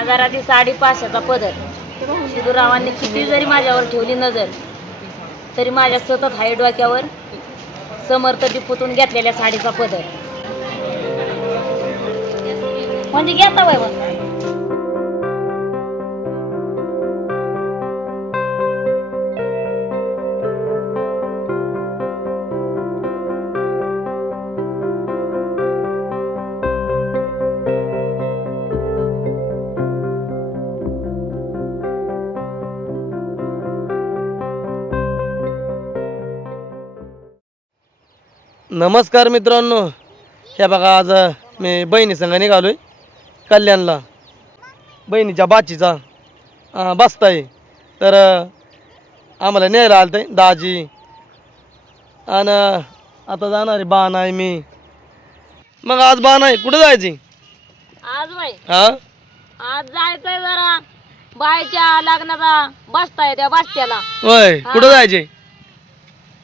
हजाराची साडी पाचशेचा पदर. शिदुरावांनी किती जरी माझ्यावर ठेवली नजर तरी माझ्या सतत हाय डोक्यावर समर्थ डिपोतून घेतलेल्या साडीचा पदर. म्हणजे घेता वय नमस्कार मित्रांनो. हे बघा आज मी बहिणी संग निघालोय कल्याणला. बहिणीच्या बाचीचा अ, बसताय. तर आम्हाला न्यायला आलं आहे दाजी आणि आता जाणार आहे बाण आहे मी. मग आज बाण आहे कुठं जायची? आज बाई हा? आज जायचंय जरा बायच्या लग्नाचा बसताय त्या बसत्याला. होय कुठं. जायचे?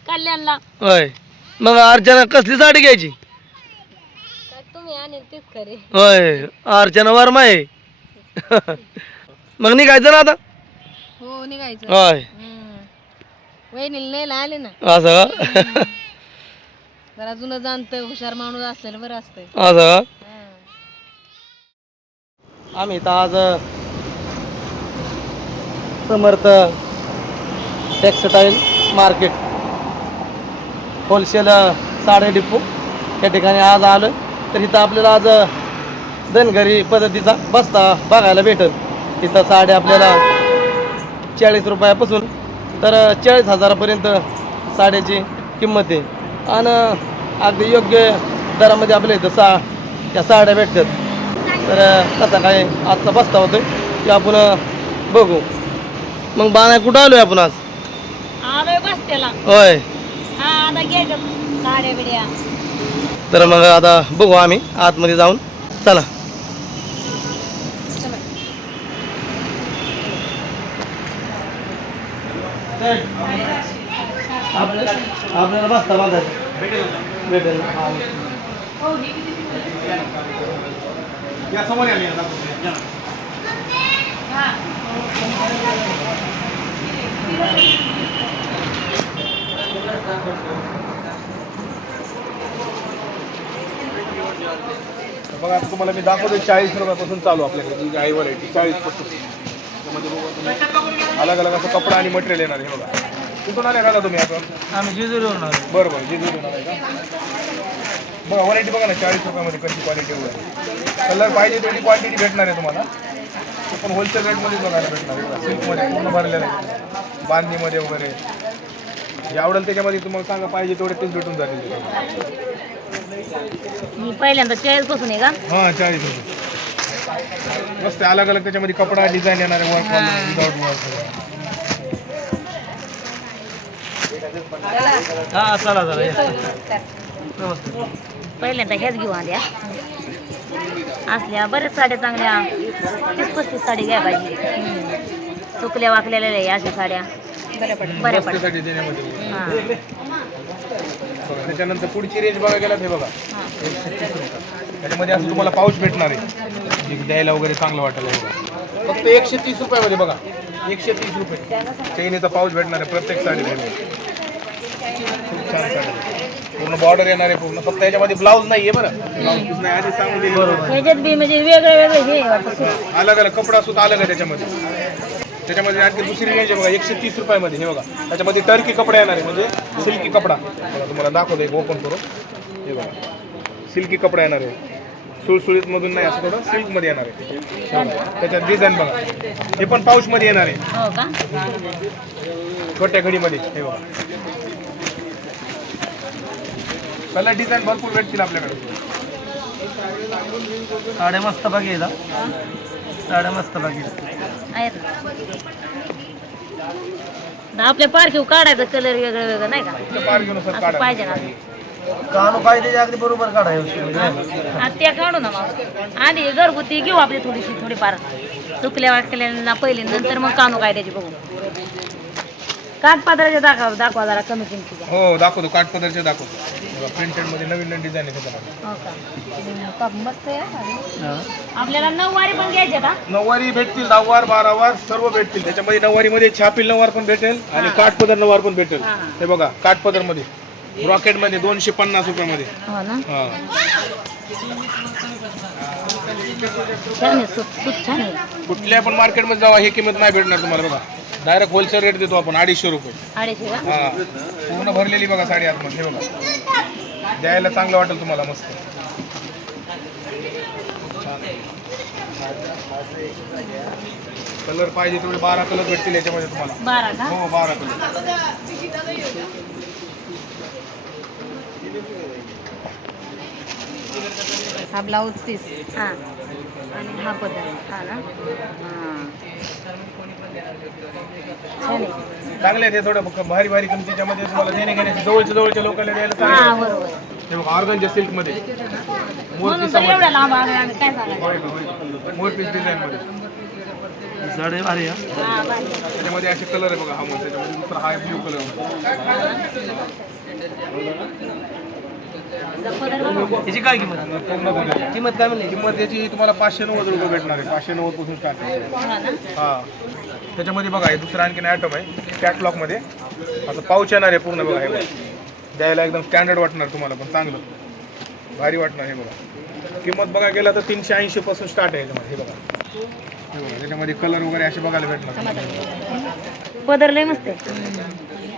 कल्याणला. होय. मग अर्चना कसली साडी घ्यायची? तुम्ही आणेल तीच खरे. होय अर्चना वर्मा आहे. मग निघायचं ना आता? हो निघायचं. होय. वहिनीला नेला आले ना. असं का? जरा जुनं जाणत हुशार माणूस असलेलं बरं असतंय. असं का? आम्ही इथं आज Samarth textile market wholesale sari depot. या ठिकाणी आज आलो तर इथं आपल्याला आज धनगरी पद्धतीचा बस्ता बघायला भेटल. इथं साड्या आपल्याला चाळीस रुपयापासून तर चाळीस हजारापर्यंत साड्याची किंमत आहे. आणि अगदी योग्य दरामध्ये आपल्या इथं सा त्या साड्या भेटतात. तर कसा काय आजचा बस्ता होतोय ते आपण बघू. मग बाणा कुठं आलोय आपण आज? होय. बिड्या तर मग आता बघू आम्ही आतमध्ये जाऊन. चला. आपल्याला बसता बांधायचं. भेटेल. बघा आता तुम्हाला मी दाखवतो चाळीस रुपयापासून चालू आपल्याकडे जी आहे व्हरायटी चाळीसपासून अलग अलग असं कपडा आणि मटेरियल येणार आहे हे बघा. कुठून आले का तुम्ही आता? आम्ही जेजुरीवरून आलो. बरं बरं जे घेऊन आलाय का? बघा व्हरायटी बघा ना चाळीस रुपयामध्ये कशी क्वालिटी वगैरे कलर पाहिजे तेवढी क्वांटिटी भेटणार आहे तुम्हाला. ते पण होलसेल रेटमध्येच बघायला भेटणार बघा सिल्कमध्ये पूर्ण भरलेलं आहे. बांधणीमध्ये वगैरे. जे आवडेल त्याच्यामध्ये तुम्हाला सांगा पाहिजे तेवढे तेच भेटून जातील. मी पहिल्यांदा चाळीसपासून आहे का? हां चाळीस रुपये मस्त अलग अलग त्याच्यामध्ये कपडा डिझाईन येणार आहे वर्क विदाउट वर्क हा चला चला या. नमस्ते पहिल्यांदा ह्याच घेऊ आल्या असल्या बरेच साड्या चांगल्या. तीस पस्तीस साडी घ्या पाहिजे. चुकल्या वाकलेल्या अशा साड्या. देण्यामध्ये. हां. बघा, त्याच्यानंतर पुढची रेंज बघा गेला ते बघा. त्याच्यामध्ये असं तुम्हाला पाऊच भेटणार आहे. जे द्यायला वगैरे चांगलं वाटेल हे बघा. फक्त एकशे तीस रुपयामध्ये बघा. एकशे तीस रुपये. चैनीचा पाऊच भेटणार आहे प्रत्येक साडीमध्ये खूप छान साडी आहे. पूर्ण बॉर्डर येणार आहे पूर्ण. फक्त याच्यामध्ये ब्लाऊज नाही आहे बरं ब्लाऊज नाही. आधी सांगून दिली बरोबर. ह्याच्यात बी म्हणजे वेगळे वेगळे हे आहे वाटतं सूट. अलग अलग. कपडा सुद्धा अलग आहे त्याच्यामध्ये. त्याच्यामध्ये आणखी दुसरी रेंज आहे बघा एकशे तीस रुपयामध्ये हे बघा. त्याच्यामध्ये टर्की कपडा येणार आहे म्हणजे सिल्की कपडा. बघा तुम्हाला दाखवतो एक ओपन करून. हे बघा. सिल्की कपडा येणार आहे. सुळसुळीत मधून नाही असं थोडं सिल्कमध्ये येणार आहे. त्याच्यात डिझाईन बघा. हे पण पाऊच मध्ये येणार आहे. हो का? छोट्या घडीमध्ये हे बघा. कलर डिझाईन भरपूर भेटतील आपल्याकडे. साड्या मस्त बघायला साड्या मस्त आपल्या पारखीव काढायचं कलर वेगळं वेगळं नाही का? असं पाहिजे ना. पाहिजे अगदी बरोबर त्या काढू ना मग. आधी घरगुती घेऊ आपली थोडीशी थोडीफार. चुकल्या वाटल्याना पहिले नंतर मग कानू कायद्याची बघू. काठपात्राचे दाखवा दाखवा जरा कमी किमतीच्या. हो दाखवतो. काठपदरचे दाखवतो. प्रिंटेडमध्ये नवीन नवीन डिझाईन आहे त्याच्यामध्ये हो का? हम्म, मस्त आहे साडी. हा. आपल्याला नऊवारी पण घ्यायचे का नऊवारी भेटतील दहावार बारावार सर्व भेटतील. त्याच्यामध्ये नऊवारी मध्ये छापील नऊवार पण भेटेल आणि काठपदर नऊवार पण भेटेल. हा, हा. हे बघा काठपदरमध्ये रॉकेटमध्ये दोनशे पन्नास रुपयामध्ये. हो ना? हा. छान आहे सूत सूत छान आहे. कुठल्या पण मार्केटमध्ये जावा हे किंमत नाही भेटणार तुम्हाला बघा. डायरेक्ट होलसेल रेट देतो आपण अडीचशे रुपये. अडीचशे का? हा. पूर्ण भरलेली बघा साडी आतमध्ये हे बघा. द्यायला चांगलं वाटेल तुम्हाला मस्त. कलर पाहिजे तेवढे बारा कलर भेटतील याच्यामध्ये तुम्हाला. बारा का? हो बारा कलर. हा ब्लाऊज पीस हां. आणि हा पदर. हा ना? हां. आहे चांगले आहेत हे थोडं फक्त भारी भारी किमतीच्या मध्ये तुम्हाला देणे घेण्याचे. जवळच्या जवळच्या लोकांना द्यायला हां चांगलं बरोबर. हे बघा ऑर्गनच्या सिल्कमध्ये म्हणून तर एवढ्या लांब आलोय आम्ही काय सांगायचं होय का, होय. मोर पीस डिझाईन मध्ये साडी भारी आहे, हा. हां भारी. त्याच्यामध्ये असे कलर आहे बघा हा मग त्याच्यामध्ये दुसरा हा ब्ल्यू कलर. याची काय किंमत. किंमत काय म्हणली? किंमत याची तुम्हाला पाचशे नव्वद रुपये भेटणार आहे. पाचशे नव्वदपासून स्टार्ट. आहे हा ना? हा. त्याच्यामध्ये बघा हे दुसरं आणखीन ॲटम आहे कॅटलॉगमध्ये. असं पाऊच येणार आहे पूर्ण बघा हे बघा. द्यायला एकदम स्टँडर्ड वाटणार तुम्हाला पण चांगलं. भारी वाटणार हे बघा. किंमत बघा गेला तर तीनशे ऐंशी पासून स्टार्ट आहे याच्यामध्ये हे बघा. हे बघा त्याच्यामध्ये कलर वगैरे असे बघायला भेटणार. पदर लय मस्त आहे.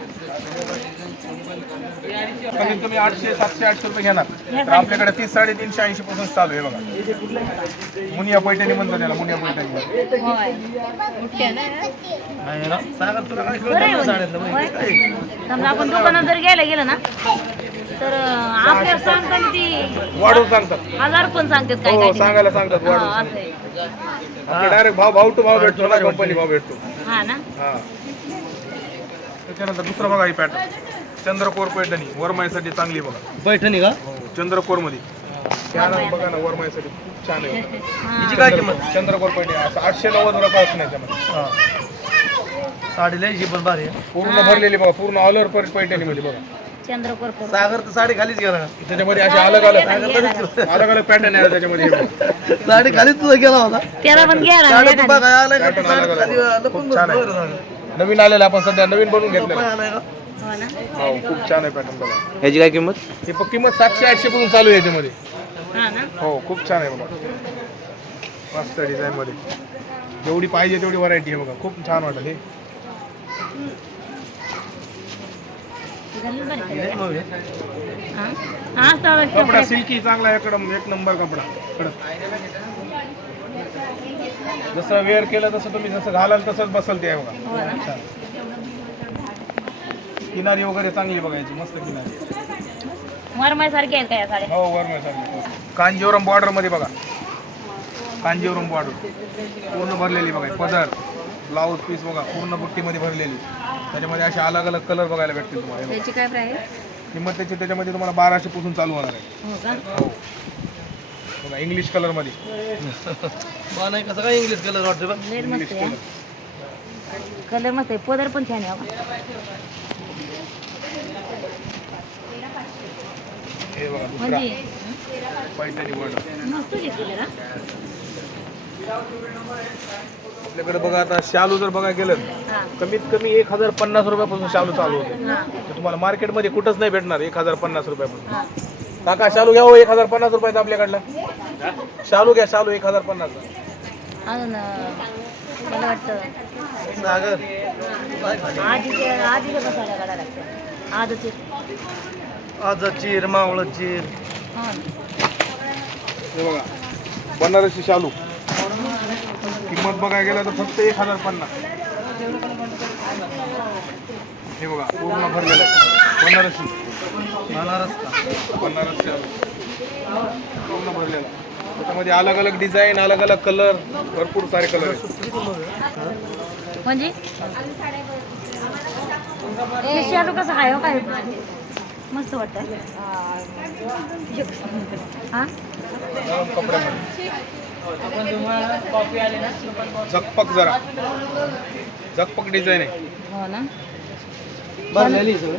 कमीत कमी आठशे सातशे आठशे रुपये घेणार. तर आपल्याकडे तीस साडेतीनशे ऐंशी पासून चालू आहे बघा. मुनिया पैठणी म्हणतात त्याला मुनिया पैठणी. म्हणजे. समजा आपण दुकानात जर गेलं गेलं ना तर आपल्याला सांगताना ती वाढवून सांगतात. हजार पण सांगतात काय हो काय. सांगायला सांगतात हा. आपले डायरेक्ट भाव भाव टू भाव भेटतो ना कंपनी भाव भेटतो. हा ना? हा. त्याच्यानंतर दुसरं बघा ही पॅटर्न चंद्रकोर पैठणी वरमाईसाठी चांगली बघा पैठणी का चंद्रकोरमध्ये त्यानंतर बघा ना वरमाईसाठी खूप छान आहे हा. हिची काय किंमत चंद्रकोर पैठणी असं आठशे नव्वद रुपये असं याच्यामध्ये हा साडी लय पण भारी आहे पूर्ण भरलेली बघा पूर्ण ऑल ओव्हर पैठणी मध्ये बघा करू. सागर तर साडी खालीच गेला त्याच्यामध्ये असे अलग अलग अलग अलग पॅटर्न आहे त्याच्यामध्ये हे बघा. साडी खालीच तुझा गेला होता त्याला पण घ्यायला साडी एखादी. तू बघा आलाय का? Pattern साडी अलग खाली अलग. लपून खूप छान आहे. बसलं बरं झालं. नवीन आलेलं आपण सध्या नवीन बनवून घेतलेलं? हो ना? हो खूप छान आहे पॅटर्न बघा. ह्याची काय किंमत? हे पण किंमत सातशे आठशे पासून चालू आहे याच्यामध्ये. हा ना? हो खूप छान आहे बघा. मस्त डिझाईन मध्ये. जेवढी पाहिजे तेवढी व्हरायटी आहे बघा. खूप छान वाटत हे. हे. हा? हा. कपडा सिल्की चांगला आहे कडम. एक नंबर कपडा. कडक. जसं वेअर केलं तसं तुम्ही जसं घालाल तसंच बसल ते हो बघा? छान. किनारी वगैरे चांगली बघायची मस्त किनारी. आहेत साड्या? हो चांगली कांजीवरम बॉर्डरमध्ये बघा. कांजीवरम बॉर्डर पूर्ण भरलेली बघा पदर. ब्लाऊज पीस बघा पूर्ण बुट्टीमध्ये भरलेली. त्याच्यामध्ये असे अलग अलग कलर बघायला भेटतील तुम्हाला. हे बघा. त्याची काय प्राईस किंमत त्याची त्याच्यामध्ये तुम्हाला बाराशे पासून चालू होणार आहे. हो का? हो. बघा इंग्लिश कलरमध्ये. बा नाही कसं काय इंग्लिश कलर वाटतं बा? लय इंग्लिश मस्त आहे कलर कलर मस्त आहे पदर पण छान आहे. हे बघा दुसरा. म्हणजे? पैठणी बॉर्डर मस्त घेतलेलं ना आपल्याकडे बघा आता शालू जर बघा गेलं हा. कमीत कमी एक हजार पन्नास रुपयापासून शालू चालू होते. हा. तर तुम्हाला मार्केटमध्ये कुठंच नाही भेटणार एक हजार पन्नास रुपयापासून. हा. काका शालू घ्या हो एक हजार पन्नास रुपयाचा आपल्याकडला. शालू घ्या शालू एक हजार पन्नास. अजून मला वाटतं. सागर? आजीचे आजचे आज चीर मावळ चीर हा. हे बघा बनारसी शालू. किंमत बघायला गेला तर फक्त एक हजार पन्नास. हे बघा पूर्ण भरलेलं आहे. बनारसी. बनारस का? बनारस पूर्ण भरलेला. त्याच्यामध्ये अलग अलग डिझाईन अलग अलग कलर भरपूर सारे कलर म्हणजे? शालू कसं आहे हो काय? मस्त वाटतं हा? कपड्यामध्ये झकपक जरा. झकपक डिझाईन आहे. हो ना. भरलेली सगळं.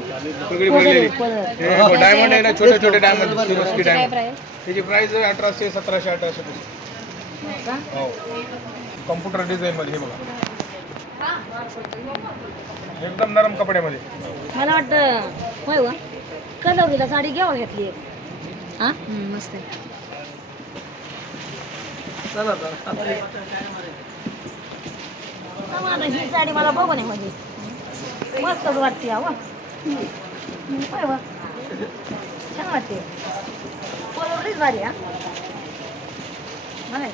सगळी पदर भरलेली. आहे, पदर हे डायमंड आहे ना छोटे छोटे डायमंड सिरोस्की डायमंड त्याची प्राइस आहे अठराशे सतराशे अठराशे हो. कम्प्युटर डिझाईन मध्ये हे बघा. एकदम नरम कपड्यामध्ये. मला वाटतं होय व. कलवरीला साडी घ्यावं घेतली एक. हा? मस्त आहे. चला. हा, ही साडी मला बघू नये म्हणजे. मस्तच वाटते हवं काय वा. छान वाटते. कलवरीच भारी हा. मला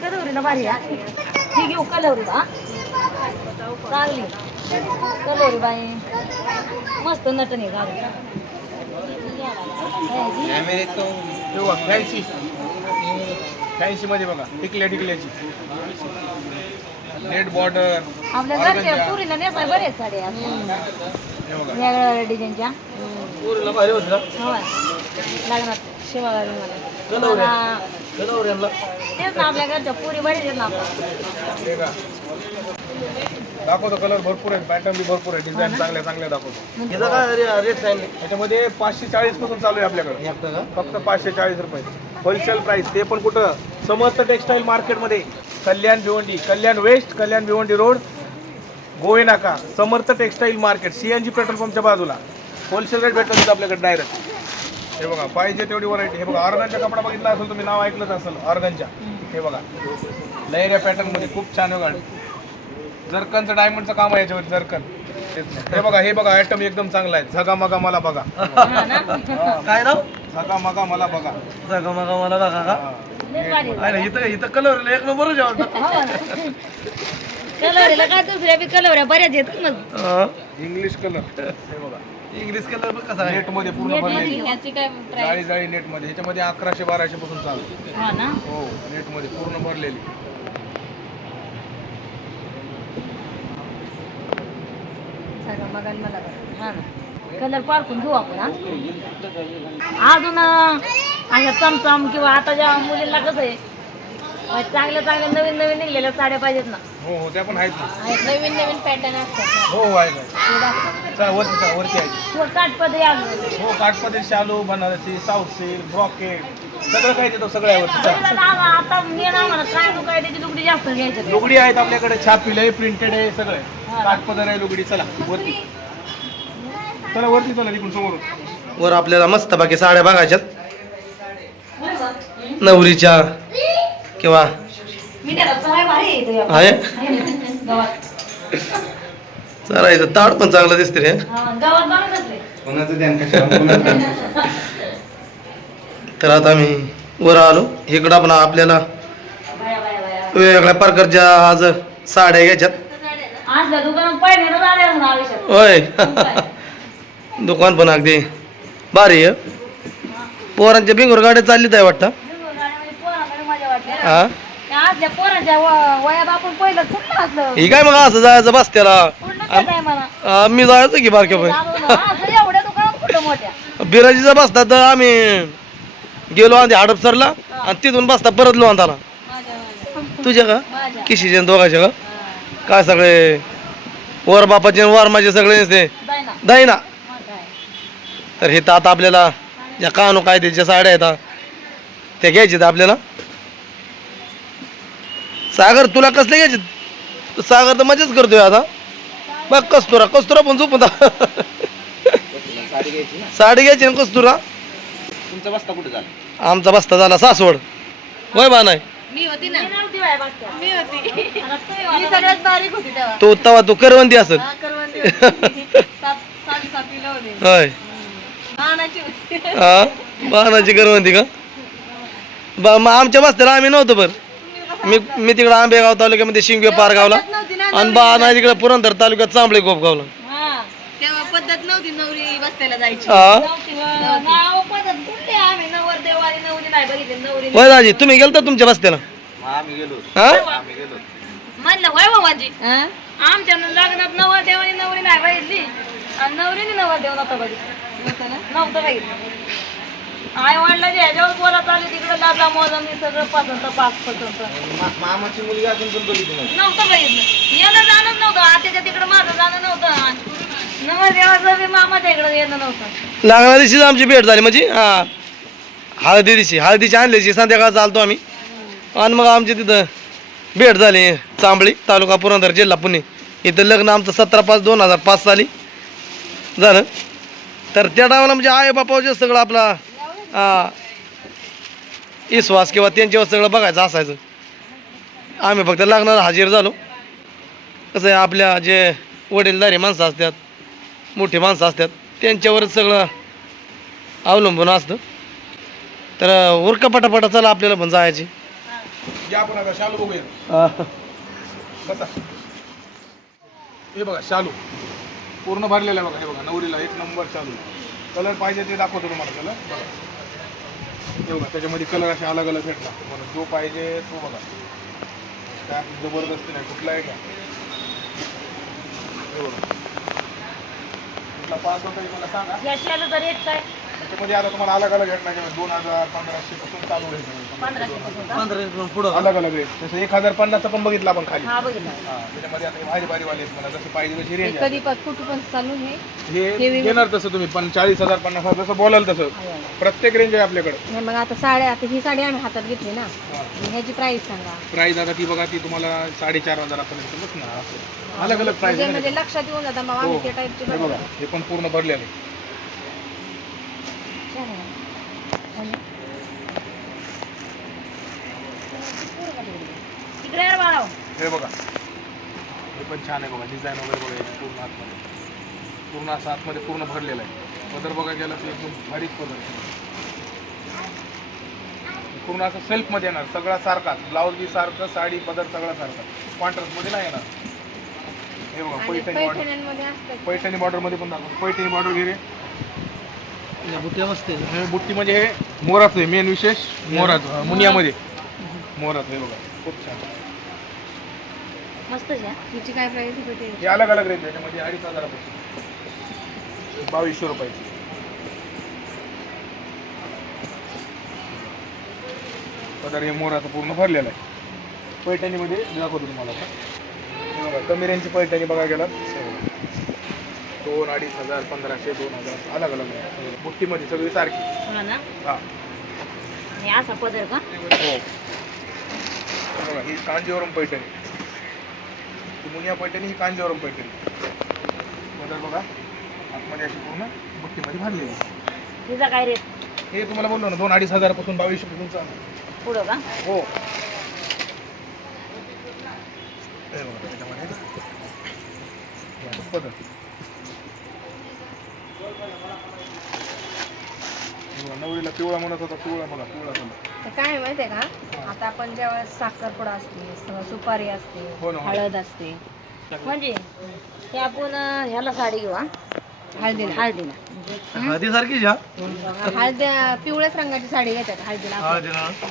कलवरीला भारी हा. ही घेऊ कलवरीला हा. चांगली. कलोरी बाई. मस्त नटणी घालून फॅन्सी फॅन्सी. मध्ये बघा टिकल्या टिकल्याची. नेट बॉर्डर आपल्या घरच्या पुरीला नेसाय बरेच साड्या हे बघा वेगळ्या डिझाईनच्या. पोरीला भारी होती लग्नात शिवा कलवऱ्या. मला तेच ना आपल्या घरच्या पुरी बरेच आहेत ना. हे दाखवतो कलर भरपूर आहेत. पॅटर्न बी भरपूर आहे डिझाईन चांगल्या चांगल्या दाखवतो. हिचा काय रेट सांगितले त्याच्यामध्ये पाचशे चाळीसपासून चालू आहे आपल्याकडे. हे फक्त पाचशे चाळीस रुपये. होलसेल प्राइस ते पण कुठं? समस्त टेक्सटाईल मार्केटमध्ये Kalyan Bhiwandi Kalyan west Kalyan Bhiwandi road Gove Naka Samarth textile market C N G petrol पंपच्या बाजूला. होलसेल रेट भेटतात तिथं आपल्याकडे डायरेक्ट हे बघा पाहिजे तेवढी व्हरायटी हे बघा ऑर्गनचा कपडा बघितला असेल तुम्ही नाव ऐकलंच असेल ऑर्गनच्या हे बघा लहऱ्या पॅटर्नमध्ये खूप छान गाडी. जरकनचं डायमंडचं काम आहे याच्यावर जरकन. ना. हे बघा हे बघा आयटम एकदम चांगला आहे. झगा मगा मला बघा ना काय नाव? झगा मगा मला बघा. जागा मगा मला बघा का? ना इथं इथं कलर एक नंबर हो ना. कलवरीला काय दुसऱ्या बी कलवऱ्या? बऱ्याच आहेत मग. इंग्लिश कलर हे बघा. इंग्लिश कलर पण कसा आहे? नेटमध्ये पूर्ण भरलेली. याची काय जाळी जाळी नेटमध्ये. ह्याच्यामध्ये अकराशे बाराशे पासून चालू. हा ना? हो नेटमध्ये पूर्ण भरलेली. मला. हा ना. कलर पारखून घेऊ आपण हा? अजून अशा चमचम किंवा आता ज्या मुलींना कसं आहे चांगल्या चांगल्या नवीन नवीन निघलेल्या साड्या पाहिजेत ना. हो हो त्या पण आहेत ना. आहेत नवीन नवीन पॅटर्न असतात हो हो आहेत आहेत. चला वरती वरती आहे. किंवा काठपदरी हो काठपदरी शालू बनारसी साऊथ सिल्क ब्रॉकेट सगळं काही देतो सगळ्यावरती चला आता मी म्हणत काय काय त्याची लुगडी जास्त घ्यायची. लुगडी आहेत आपल्याकडे छापील आहे प्रिंटेड आहे सगळं आहे. काठपदर आहे लुगडी चला वरती. चला वरती चला तिकडून समोरून. वर आपल्याला मस्त बाकी साड्या बघायच्यात. नवरीच्या किंवा मी त्याला चहाय भारी आहे इथं. आहे? गावात. चला इथं ताड पण चांगलं दिसते रे. हा, गावात बांधत रे कोणाचं ध्यान कशाला? तर आता आम्ही वर आलो. इकडं आपण आपल्याला बाया बाया बाया. वेगवेगळ्या प्रकारच्या आज साड्या घ्यायच्यात. म्हणून आयुष्यात होय. दुकान पण अगदी भारी आहे. पोरांच्या बिंगोर गाड्या चाललीत आहे वाटतं? हा? ही काय मग असं जायचं बस त्याला पूर्ण काय मला आम्ही जायचं की बारक्या पण बिराजीचा बसता तर आम्ही गेलो आधी हडपसरला आणि तिथून बसता परत लोंधाला तुझ्या का? किशीचे आणि दोघांच्या का. काय सगळे? वर बापाचे वर माझे सगळे ते जाय ना दाई ना मग काय तर हे तर आता आपल्याला ज्या कानू कायद्याच्या साड्या आहेत त्या घ्यायच्यात आपल्याला. सागर तुला कसले घ्यायचे? सागर तर मजाच करतोय आता. बघ कस्तुरा कस्तुरा पण झोपून साडी घ्यायची ना कस्तुरा? तुमचा बस्ता कुठे झाला? आमचा बस्ता झाला सासवड. होय बा नाही मी होती ना. नव्हती बाया बागत्या. मी होती. मी सगळ्यात बारीक होती तेव्हा. तू तवा तू करवंती असेल. करवंदी होती. सात सात सातवीला होते. होय. हा? बाणाची करवंती का? बा मग आमच्या बसत्याला आम्ही नव्हतो बर मी मी तिकडं आंबेगाव तालुक्यामध्ये शिंगे पारगावला. नव्हती ना आणि बा नाही तिकडे पुरंदर तालुक्यात चांबळे गोपगावला. हा तेव्हा पद्धत नव्हती नवरी बसतेला जायची. हा? नाव पद्धत कुठली? आम्ही नवर देवारी नवरी नाही बघितली नवरी होय दाजी तुम्ही गेलता तुमच्या बसत्याला? आम्ही गेलो हा? आम्ही गेलो म्हणलं होय बाबाजी. आमच्या लग्नात नवर देवानी नवरी नाही बघितली. आणि नवरीने नवर देव नव्हता बघितलं. नव्हतं बघितलं आई वडला जे ह्याच्यावर बोलत आले तिकडे दादा मोजा मी सगळं पसंत पाच पसंत मामाची मुलगी अजून पण बघितली नाही. नव्हतं बघितलं येणं जाणं नव्हतं. आत्याच्या तिकडे माझं जाणं नव्हतं. नवदेवाचं बी मामाच्या इकडे येणं नव्हतं. लागणार दिवशीच आमची भेट झाली म्हणजे हा. हळदी दिवशी हळदीची आणल्याची संध्याकाळ चालतो आम्ही. आणि मग आमची तिथं भेट झाली चांबळी तालुका पुरंदर जिल्हा पुणे. इथं लग्न आमचं सतरा पाच दोन हजार पाच साली झालं. तर त्या टायमाला म्हणजे आई बापाचे सगळं आपला विश्वास किंवा त्यांच्यावर सगळं बघायचं असायचं. आम्ही फक्त लग्नाला हजेर झालो. कसं आहे आपल्या जे वडीलधारी माणसं असतात मोठी माणसं असतात त्यांच्यावरच सगळं अवलंबून असतं. तर उरका पटापटा चला आपल्याला पण जायची. हे बघा शालू. पूर्ण भरलेला आहे बघा हे बघा नवरीला एक नंबर चालू कलर पाहिजे ते दाखवतो तुम्हाला कलर बघा. हे बघा त्याच्यामध्ये कलर असे अलग अलग भेटला तुम्हाला जो पाहिजे तो बघा. काय जबरदस्ती नाही कुठला आहे का? हे बघा. कुठला पास होता मला सांगा. या शेला रेट काय? त्याच्यामध्ये आता तुम्हाला अलग अलग भेटणार आहे. दोन हजार पंधराशे पासून चालू होईल पंधराशे? पुढं. अलग अलग रेट जसं एक हजार पन्नासचा पण बघितला आपण खाली. हा बघितलं. हा, त्याच्यामध्ये आता हे भारी भारी वाले आहेत मला जसं पाहिजे तशी रेंज कधी पण कुठं पण चालू हे हे घेणार तसं तुम्ही पण चाळीस हजार पन्नास हजार जसं बोलाल तसं. प्रत्येक रेंज आहे आपल्याकडे. हे मग आता साड्या आता ही साडी आम्ही हातात घेतली ना. ह्याची प्राइस सांगा. प्राईस आता ती बघा ती तुम्हाला साडेचार हजारापर्यंत बसणार. असं. अलग अलग प्राईस म्हणजे म्हणजे लक्षात येऊन जाता मग आम्ही त्या टाईपची हे बघा हे पण पूर्ण भरलेलं आहे तिकडे यार बाळा हे बघा. हे पण छान आहे बघा. डिझाईन वगैरे बघा याची पूर्ण आतमध्ये. पूर्ण असं आतमध्ये पूर्ण भरलेलं आहे. पदर बघा गेला तर एकदम भारीच पदर. पूर्ण असं सेल्फमध्ये येणार. सगळा सारखाच ब्लाऊज बी सारखं साडी पदर सगळा सारखा. कॉन्ट्रास्टमध्ये नाही येणार. हे बघा पैठणी बॉर्डर पैठणी बॉर्डरमध्ये पण दाखव पैठणी बॉर्डर घे रे बुट्ट्या बसते हे बुट्टी म्हणजे हे मोराचं आहे मेन विशेष मोराचं. मुनियामध्ये. मोराचं हे बघा. खूप छान. आहे. काय होते हे अलग अलग रेट त्याच्यामध्ये अडीच हजारापासून. बावीसशे रुपयाची. पदर हे मोराचं पूर्ण भरलेलं आहे. पैठणीमध्ये दाखवतो तुम्हाला. हे कमी रेंजची पैठणी बघा गेला दोन अडीच हजार पंधराशे दोन हजार अलग अलग आहे. बुट्टीमध्ये सगळी सारखी. हो ना? हा. हे असा पदर का? हो. हे बघा ही कांजीवरम पैठणी. ही मुनिया पैठणी ही कांजीवरम पैठणी. बदल बघा. आतमध्ये अशी पूर्ण बुट्टीमध्ये भरलेली आहे. तिचा काय रेट हे तुम्हाला बोललो ना दोन अडीच हजारापासून बावीसशे पासून चालू. पुढं का? हो. हे बघा त्याच्यामध्ये. हे पदर. हे बघा, नवरीला पिवळा म्हणत होता पिवळा बघा पिवळा तर काय आहे माहितीये का? आता आपण जेव्हा साखरपुडा असते स- सुपारी असते हो ना, हो ना. हळद असते. म्हणजे हे आपण अं, ह्याला साडी घेऊ हा. हळदीला हळदीला. हळदी सारखीच हा? हळद पिवळ्याच रंगाची साडी घेतात हळदीला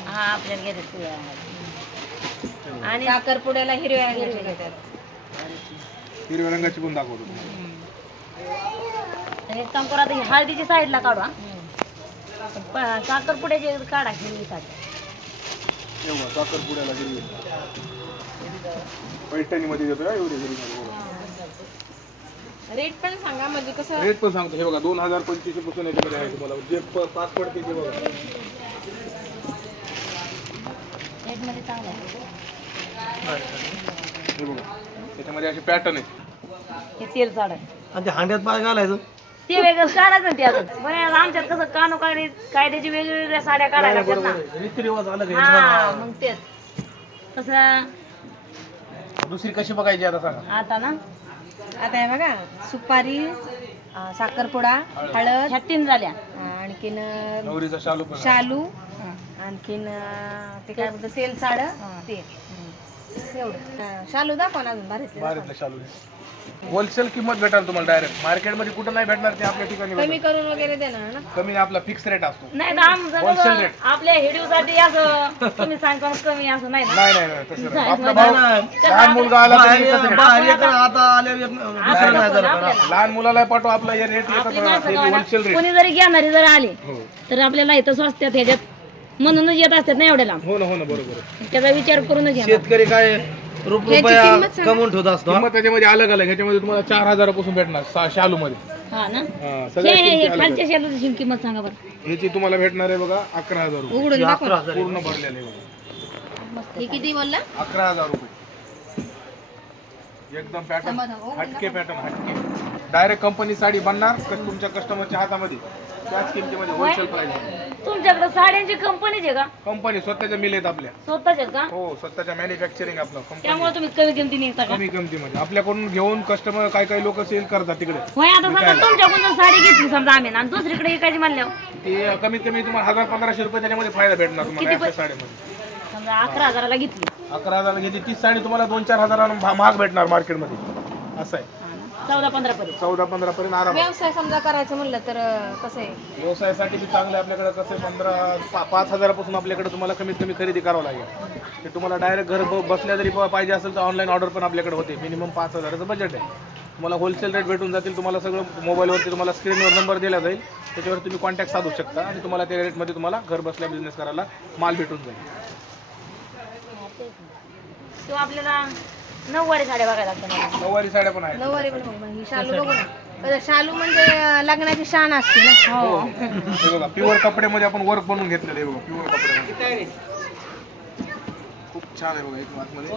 हा आपल्याला घेतात पिवळ्या हळदी. आणि साखरपुड्याला हिरव्या रंगाची घेतात. हिरव्या रंगाची पण दाखवतो तुम्हाला. आणि एक काम करा आता ही हळदीची साईडला काढू हा. साखरपुड्याची काढा हिरवी साडी एवढा साखरपुड्याला हिरवी पैठणीमध्ये देतो एवढी हिरवी रेट पण सांगा म्हणजे कसं? रेट पण सांगतो. हे बघा दोन हजार पंचवीसशे पासून याच्यामध्ये आहे तुम्हाला. जे प- पाच पडते ते बघा. रेटमध्ये चांगला आहे. हे बघा. त्याच्यामध्ये असे पॅटर्न आहेत हे तेल साड आणि ते हांड्यात पाय घालायचं. ते वेगळं काढायचं ना त्याचं बरं आमच्यात कसं कानो कायदे कायद्याची वेगवेगळ्या साड्या काढायला लागतात ना. रीतिरिवाज हा मग तेच. कसं दुसरी कशी बघायची आता सांगा. आता ना आता हे बघा सुपारी अं, साखरपुडा हळद. ह्या तीन झाल्या. अं, आणखीन अं, नवरीचा शालू पण आहे. शालू. आणखीन अं, ते काय म्हणतात तेल साड ते एवढं. शालू दाखवा ना अजून भारीतले भारीतलं शालू. होलसेल किंमत भेटेल तुम्हाला डायरेक्ट मार्केटमध्ये कुठं नाही भेटणार ते आपल्या ठिकाणी कमी भेटेल. करून वगैरे देणार ना कमी आपला फिक्स रेट असतो नाही तर Wholesale rate. आपल्या हेडीसाठी असं तुम्ही सांगता मग कमी असं नाही ना नाही नाही नाही तसं नाही. आपला नाही, भाऊ नाही. लहान मुलगा आला तरी बाहेर एकच rate. बाहेर एक आता आल्यावर एक दुसरं नाही झालं आपल्याला. करा. लहान मुलाला पाठवा आपला हे रेट आपली माणसं येतात गावाला होलसेल रेट कोणी जरी घेणारी जर आली हो तर आपल्याला इथं स्वस्त्यात ह्याच्यात म्हणूनच येत असतात ना एवढ्या लांब हो ना हो ना बरोबर. त्याचा विचार करूनच शेतकरी काय रुप रुपया किंमत सांगा. कमवून ठेवत असतो किंमत त्याच्यामध्ये अलग अलग ह्याच्यामध्ये तुम्हाला चार हजारापासून भेटणार सा- शालू मध्ये हा ना? हा, हे सगळ्या हे किमती हे अलग खालच्या शेलाची किंमत सांगा बरं. आहेत. ह्याची तुम्हाला भेटणार आहे बघा अकरा हजार रुपये उघडून दाखवा. अकरा हजार आहे. पूर्ण भरलेले आहे बघा. हे किती बोलला? अकरा हजार रुपये. एकदम पॅटर्न. हो, हटके पॅटर्न हटके. डायरेक्ट कंपनी साडी बनणार तुमच्या कस्टमरच्या हातामध्ये? त्याच किमतीमध्ये होलसेल प्राइस तुमच्याकडे साड्यांची कंपनीच आहे का? कंपनी स्वतःच्या मिल आहेत आपल्या. स्वतःच आहेत का? हो स्वतःच्या मॅन्युफॅक्चरिंग आपलं कंपनी त्यामुळे तुम्ही कमी किमतीने विकता का? कमी किमतीमध्ये. आपल्याकडून घेऊन कस्टमर काही काही लोक सेल करतात तिकडे. होय आता समजा तुमच्याकडून जर साडी घेतली समजा आम्ही आणि दुसरीकडे विकायची म्हणल्यावर? ते कमीत कमी तुम्हाला हजार पंधराशे रुपये त्याच्यामध्ये फायदा भेटणार तुम्हाला साडीमध्ये. समजा अकरा हजाराला घेतली. अकरा हजार घेतली. तीच साडी तुम्हाला दोन चार हजारानं भा- महाग भेटणार मार्केटमध्ये. असं आहे. हा ना. चौदा पंधरा पर्यंत. चौदा पंधरा पर्यंत आराम व्यवसाय समजा करायचं म्हणलं तर अं, कसं आहे? व्यवसायासाठी बी चांगलं आहे आपल्याकडे. कसं पंधरा पा- पाच हजारापासून आपल्याकडे तुम्हाला कमीत कमी खरेदी करावं लागेल. ते तुम्हाला डायरेक्ट घर ब- बसल्या जरी प- पाहिजे असेल तर ऑनलाईन ऑर्डर पण आपल्याकडे होते. मिनिमम पाच हजाराचं बजेट आहे. तुम्हाला होलसेल रेट भेटून जातील. तुम्हाला सगळं मोबाईलवरती तुम्हाला स्क्रीनवर नंबर दिला जाईल. त्याच्यावर तुम्ही कॉन्टॅक्ट साधू शकता. आणि तुम्हाला त्या रेटमध्ये तुम्हाला घर बसल्या बिझनेस करायला माल भेटून जाईल. तो आपल्याला नऊवारी साड्या बघायला लागतात. नऊवारी साड्या पण आहेत. नऊवारी पण बघ, ही शालू बघू ना. शालू म्हणजे लग्नाची शान असते ना. हो. हे. बघा प्युअर कपड्यामध्ये आपण वर्क बनवून घेतलेलं आहे बघा प्युअर कपड्यामध्ये. खूप छान आहे बघा एक आतमध्ये.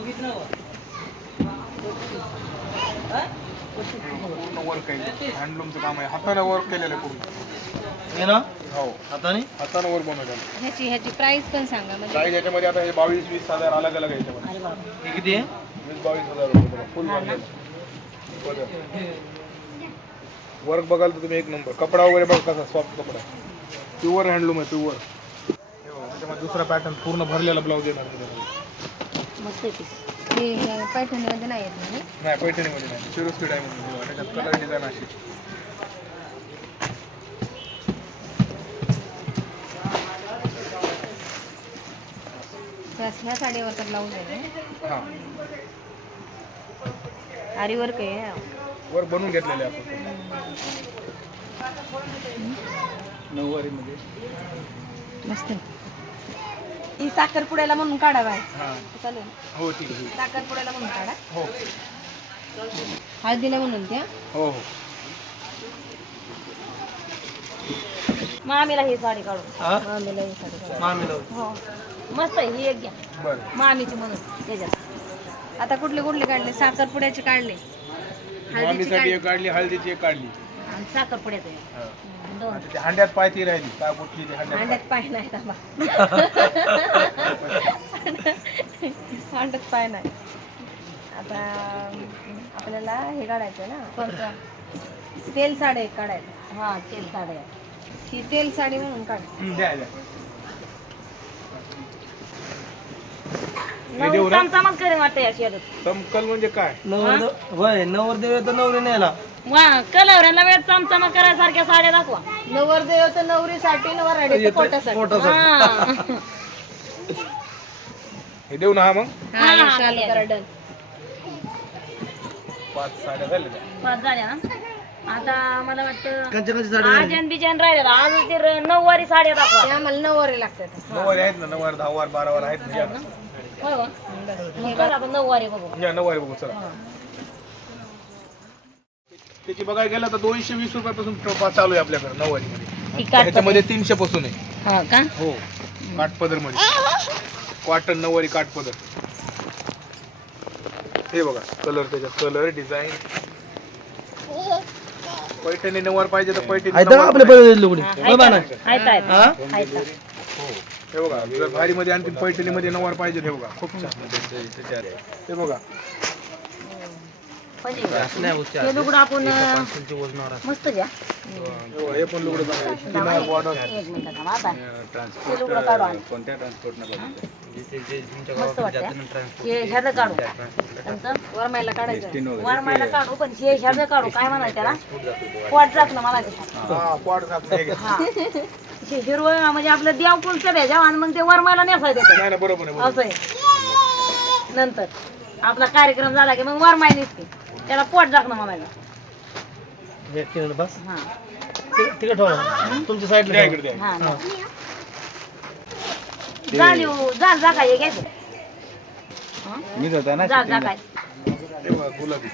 पूर्ण वर्क आहे. हँडलूमचं काम आहे. हाताने वर्क केलेलं आहे पूर्ण. हे ना? हो. हाताने? ह्याची ह्याची प्राइस पण सांगा म्हणजे. याच्यामध्ये आता हे बावीस वीस हजार अलग अलग आहे याच्यामध्ये. अरे बाबा हे किती आहे? वीस बावीस हजार रुपये बघा. फुल वर्क बघाल तर तुम्ही एक नंबर कपडा वगैरे बघा कसा सॉफ्ट कपडा. प्युअर हँडलूम आहे प्युअर त्याच्यामध्ये दुसरा पॅटर्न पूर्ण भरलेला ब्लाऊज येणार मस्त आहे. हे हे पैठणीमध्ये नाही येत ना? हे? नाही पैठणीमध्ये नाही. सिरोस्की डायमंड त्याच्यात कलर डिझाईन अशी. ह्या साडीवर तर ब्लाऊज आहे हां. आरी वर्क आहे वर बनवून घेतलेले आपण. नऊवारीमध्ये. मस्त. ही साखरपुड्याला म्हणून काढा बाय हां. चालेल. हो ठीक आहे. साखरपुड्याला म्हणून काढा. हो. हळदीला म्हणून त्या हो हो. मामीला ही साडी काढून. हा मामीला ही साडी काढा. मामी लावू. हो. मस्त आहे ही एक घ्या. बरं. मामीची म्हणून त्याच्यात. आता कुठले कुठले काढले? साखरपुड्याचे काढले. हळदीची मामीसाठी काढली. एक काढली हळदीची एक काढली. आणि साखरपुड्याचं आहे. हां. दोन. आता ते हांड्यात राहिली काय कुठली ती हांड्यात अंड्यात पाय नाही थांबा. अंड्यात पाय नाही. आता आपल्याला हे काढायचं ना कोणतं? तेल साडे काढायचं. हा तेल साड्या ही तेल साडी म्हणून काढ. द्या द्या. नऊ देऊ ना? चमचामच करेन वाटतं या शेतात. समकल म्हणजे काय? नवरदेव होय नवरदेव आहे तर नवरी न्यायला वा कलवऱ्याला वेळ करायसारख्या साड्या दाखवा. नवरदेव तर नवरीसाठी नवराडे पोटासाठी. पोटासाठी. हा. हे देऊ ना हा मग. हा. करा पाच साड्या झाल्या त्या. पाच झाल्या ना आता मला वाटतं आजन बिजन राहिलेला. आज ते र- नऊवारी साड्या दाखवा. ते आम्हाला नवरे लागतात. नऊवारी आहेत ना नऊवार दहावार बारावार आहेत ना. होय हो. मग करा आपण नऊवारी बघू या नऊवारी बघू चला. त्याची बघायला गेलं तर दोनशे वीस रुपयापासून टोपा चालू आहे आपल्याकडे नऊवारी मध्ये ती काठ ह्याच्यामध्ये तीनशे पासून आहे. हा का? हो काठपदरमध्ये कॉटन नऊवारी काठपदर हे बघा कलर त्याच्यात कलर डिझाईन. पैठणी नऊवार पाहिजे तर पैठणी आहेत नऊवार आपले पण आहे. पहिले लुगडी होय बा ना. आहेत आहेत. हा? आहेत हो. हे बघा जर भारी मध्ये आणखी पैठणी मध्ये नऊवार पाहिजे हे बघा. खूप छान. हे बघा. हे लुगडं आपण मस्त घ्या. हे पण लुगडं लुगडं काढू हे? वरमायला काढायचं. वरमायला काढू पण हे काढू. काय म्हणाल त्याला? पोट टाकलं मला ते. हा. हे. हा हे हिरवं म्हणजे आपलं देवपूल चढायच्या आणि मग ते वरमायला नेसायचं ते. नाही नाही बरोबर आहे बरोबर असं आहे. नंतर आपला कार्यक्रम झाला की मग वरमाय निघते. त्याला पोट टाकणं म्हणायला. एक किलो बस. हा. ति- तिकडे ठेवा. तुमच्या साईडला द्या ठेवा. इकडे द्या. हा झाली झाल जा काय घ्यायचं झाल जा काय हे गुलाबी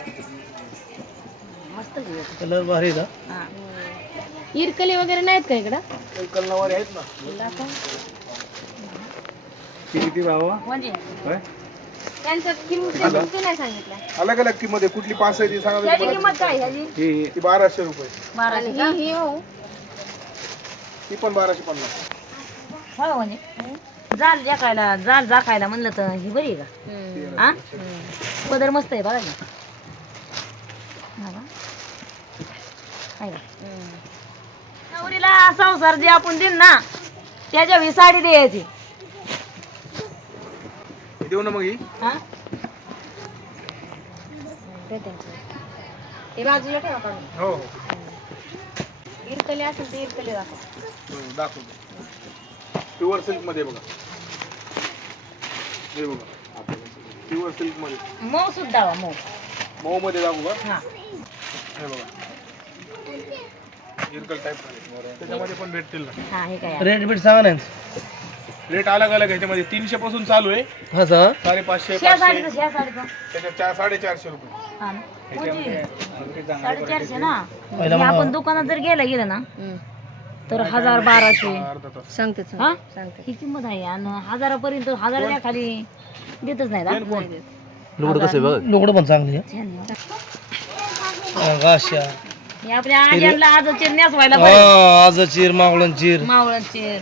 मस्त घे कलर भारी आहे का? हा. इरकली वगैरे नाहीत का इकडं? कलनावारी आहेत ना. किती भावा? म्हणजे? त्यांचं किंमत किंमत नाही सांगितलं. अलग अलग किंमत आहे. कुठली पास आहे ती सांगा त्याची तुम्ही किंमत काय ह्याची? मला. ती बाराशे रुपये. आणि ही ही हो. ती पण बाराशे पन्नास. हो म्हणजे. जाल जाकायला जाल जाकायला म्हणलं तर ही बरी आहे का? हा पदर मस्त आहे बघा ना. हा का? आहे का? नवरीला संसार जे आपण देईन ना त्याच्या ही साडी द्यायची. देऊ ना मग ही. हा? ते बाजूला ठेवा काढून. हो हो. इरकली असेल तर इरकली दाखव. हम्म, दाखवतो प्युअर सिल्कमध्ये बघा. हे बघा. प्युअर सिल्कमध्ये. मऊ सुद्धा मऊ मऊ. मध्ये दाखवू का हा. हे बघा. इरकल टाईप त्याच्यामध्ये पण भेटतील ना. हा हे काय रेट बीट सांगा ना रेट अलग अलग आहे. त्याच्यामध्ये तीनशे पासून चालू आहे. हा सर. साडेपाचशे पाचशे. साडीचं शिया साडीचं त्याच्यात चार साडेचारशे रुपये. हा ना. साडेचारशे. ना? मग- आपण दुकानात जर गेलं गेलं ना? तर हजार बाराशे. अर्धा तास. सांगते हा? ही किंमत आहे. आणि हजारापर्यंत हजाराच्या खाली देतच नाही ना? लुगडं कसं बघ? लुगडं पण चांगली छान आहे. हे आपल्या आजचे नेसवायला पाहिजे हा आज चिर मावळण चिर. मावळांचे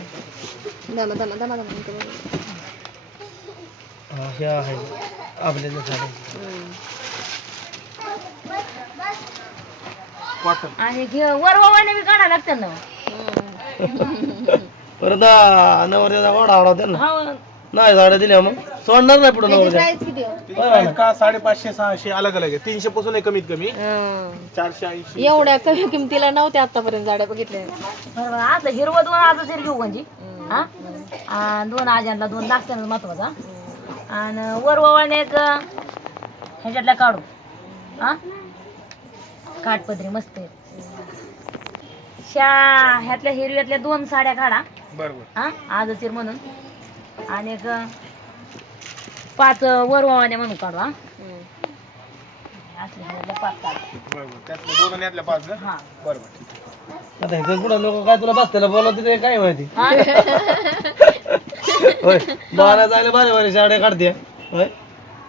इथं बघ. हा हे आहे. आणि घे वरवाने बी काढायला लागतात ना. परत नवऱ्याचा वाडा आवडा त्यांना हो नाही साड्या दिल्या मग. सोडणार नाही पुढे नवऱ्या प्राइस किती हो? का? साडेपाचशे सहाशे अलग अलग आहे. तीनशे पासून आहे कमीत कमी. हं. चारशे ऐंशी. एवढ्या कमी किमतीला नव्हत्या आतापर्यंत गाड्या बघितल्या बरोबर आता हिरवं दोन आज घेऊ म्हणजे. हा? आणि दोन आजांना दोन लागतात महत्त्वाचा आणि वरवाने एक ह्याच्यातल्या काढू. हा? काठपदरी मस्त आहेत. शा ह्यातल्या हिरव्यातल्या दोन साड्या काढा. बरोबर. हा? आज चिर म्हणून. आणि एक पाच वरवाने म्हणून काढू हा. असल्या ह्यातल्या पाच काढा. बरोबर त्यातल्या दोन आणि यातल्या पाच ना हा. बरोबर आता इथून पुढे लोक काय तुला बसतेला बोलवते ते काय माहिती? होय. बारा जायला बारे बारे साड्या काढते. होय.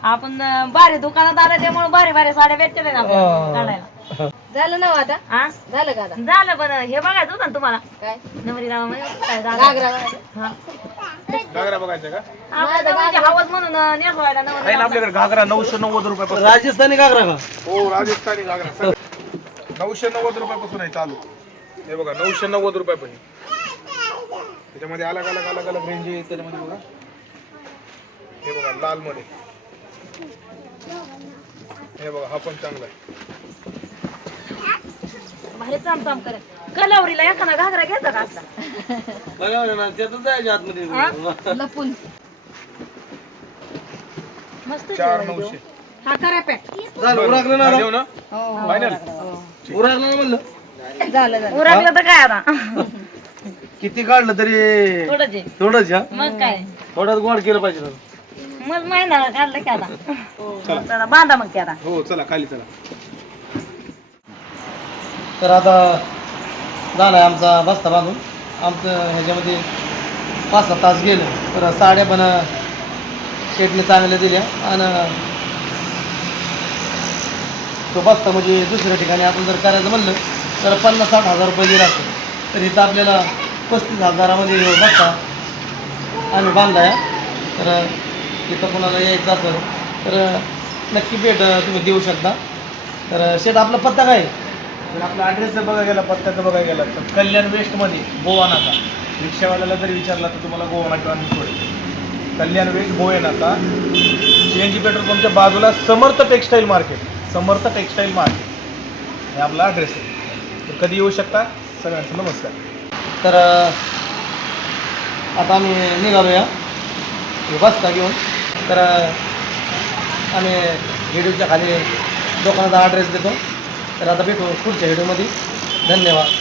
आपण अं, बारे दुकानात आलं त्यामुळे बारे बारे साड्या भेटते ना आपल्याला काढायला. झालं ना हो आता? हा झालं का आता? झालं पण हे बघायचं होतं ना तुम्हाला. काय? नवरी गावामध्ये घागरा. हा. बघायचा का? आपल्या नवरीची हवस म्हणून अं, नेसवायला नवरी आहे ना आपल्याकडे घागरा नऊशे नव्वद रुपयापासून. राजस्थानी घागरा का? हो राजस्थानी घागरा. सगळं. नऊशे नव्वद रुपयापासून आहे चालू. हे बघा नऊशे नव्वद रुपयापासून त्याच्यामध्ये अलग अलग अलग अलग रेंज आहे त्याच्यामध्ये बघा. हे बघा लाल मध्ये हे बघा हा पण चांगला आहे. चामचाम कलावरीला एखादा घागरा घ्यायचा का असला बरोबर ना त्यातच जायचे आतमध्ये. लपून. मस्त चार जेवण नऊशे. हा करा पॅक. झालं उरकलं ना हा, देऊ ना हो फायनल उरकलं ना म्हणलं? झालं झालं. उरकलं तर काय आता? किती काढलं तरी? थोडंच आहे. थोडंच हा? मग काय? थोडंच गोड केलं पाहिजे ना. मग महिना काढलं की आता. चला. बांधा मग ते आता. हो चला खाली चला. तर आता झाला आहे आमचा बस्ता बांधून. आमचं ह्याच्यामध्ये पाच सहा तास गेलं. तर साड्या पण शेटने चांगल्या दिल्या आणि तो बस्ता म्हणजे दुसऱ्या ठिकाणी आपण जर करायचं म्हणलं तर पन्नास साठ हजार रुपये दिला असतो. तर इथं आपल्याला पस्तीस हजारामध्ये बस्ता आम्ही आहे तर इथं कोणाला यायचं असेल तर नक्की भेट तुम्ही देऊ शकता. तर शेट आपला पत्ता काय आहे? आपला ॲड्रेस जर बघायला गेला पत्त्याचं बघायला गेला तर कल्याण वेस्टमध्ये गोवा नाका रिक्षावाल्याला जर विचारला तर तुम्हाला गोवा किंवा सोडेल Kalyan west Gove Naka C N G petrol पंपच्या बाजूला Samarth textile market Samarth textile market हे आपला ॲड्रेस आहे. तर कधी येऊ शकता? सगळ्यांचं नमस्कार. तर आता आम्ही निघालो या बसता घेऊन. तर आम्ही व्हिडिओच्या खाली दुकानाचा ॲड्रेस देतो. तर आता भेटू पुढच्या व्हिडिओमध्ये. धन्यवाद.